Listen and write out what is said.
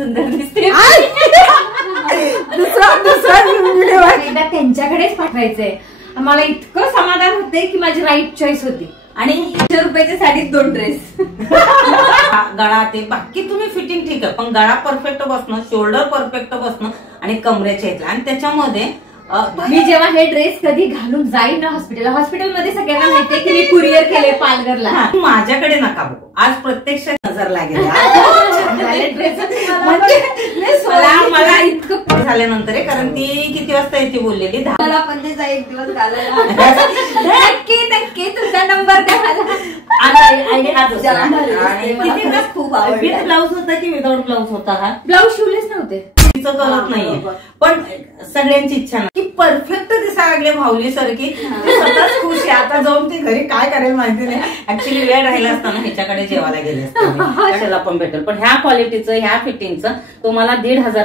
सुंदर दिसते. दुसरा व्हिडिओ एकदा त्यांच्याकडेच पाठवायचंय. मला इतकं समाधान होते की माझी राईट चॉईस होती. आणि 100 रुपयाच्या साडीत 2 ड्रेस. गळा ते बाकी तुम्ही फिटिंग ठीक आहे, पण गळा परफेक्ट बसणं, शोल्डर परफेक्ट बसणं आणि कमरेच्या इथला. आणि त्याच्यामध्ये मी जेव्हा हे ड्रेस कधी घालून जाईन ना हॉस्पिटलमध्ये सगळ्यांना माहितीये की मी कुरिअर केले पालघरला. माझ्याकडे नका बघू, आज प्रत्यक्षात नजर लागेल. मला इतकं झाल्यानंतर आहे, कारण ती किती वाजता येते बोललेली. मला पण त्याचा 1 दिवस घालायला. नक्की तुझा नंबर द्या मला. खूप विथ ब्लाऊज होता की विदाउट ब्लाऊज होता? हा ब्लाऊज शिवलेच नव्हते. तिचं गलत नाहीये, पण सगळ्यांची इच्छा नाही की परफेक्ट दिसायला लागले भाऊली सारखी. स्वतःच खुश आहे. आता जाऊन ती घरी काय करेल माहिती नाही. ऍक्च्युली वेळ राहिला असताना ह्याच्याकडे जेवायला गेले असते. कशाला पण भेटेल, पण ह्या क्वालिटीचं ह्या फिटिंगचं तुम्हाला 1,500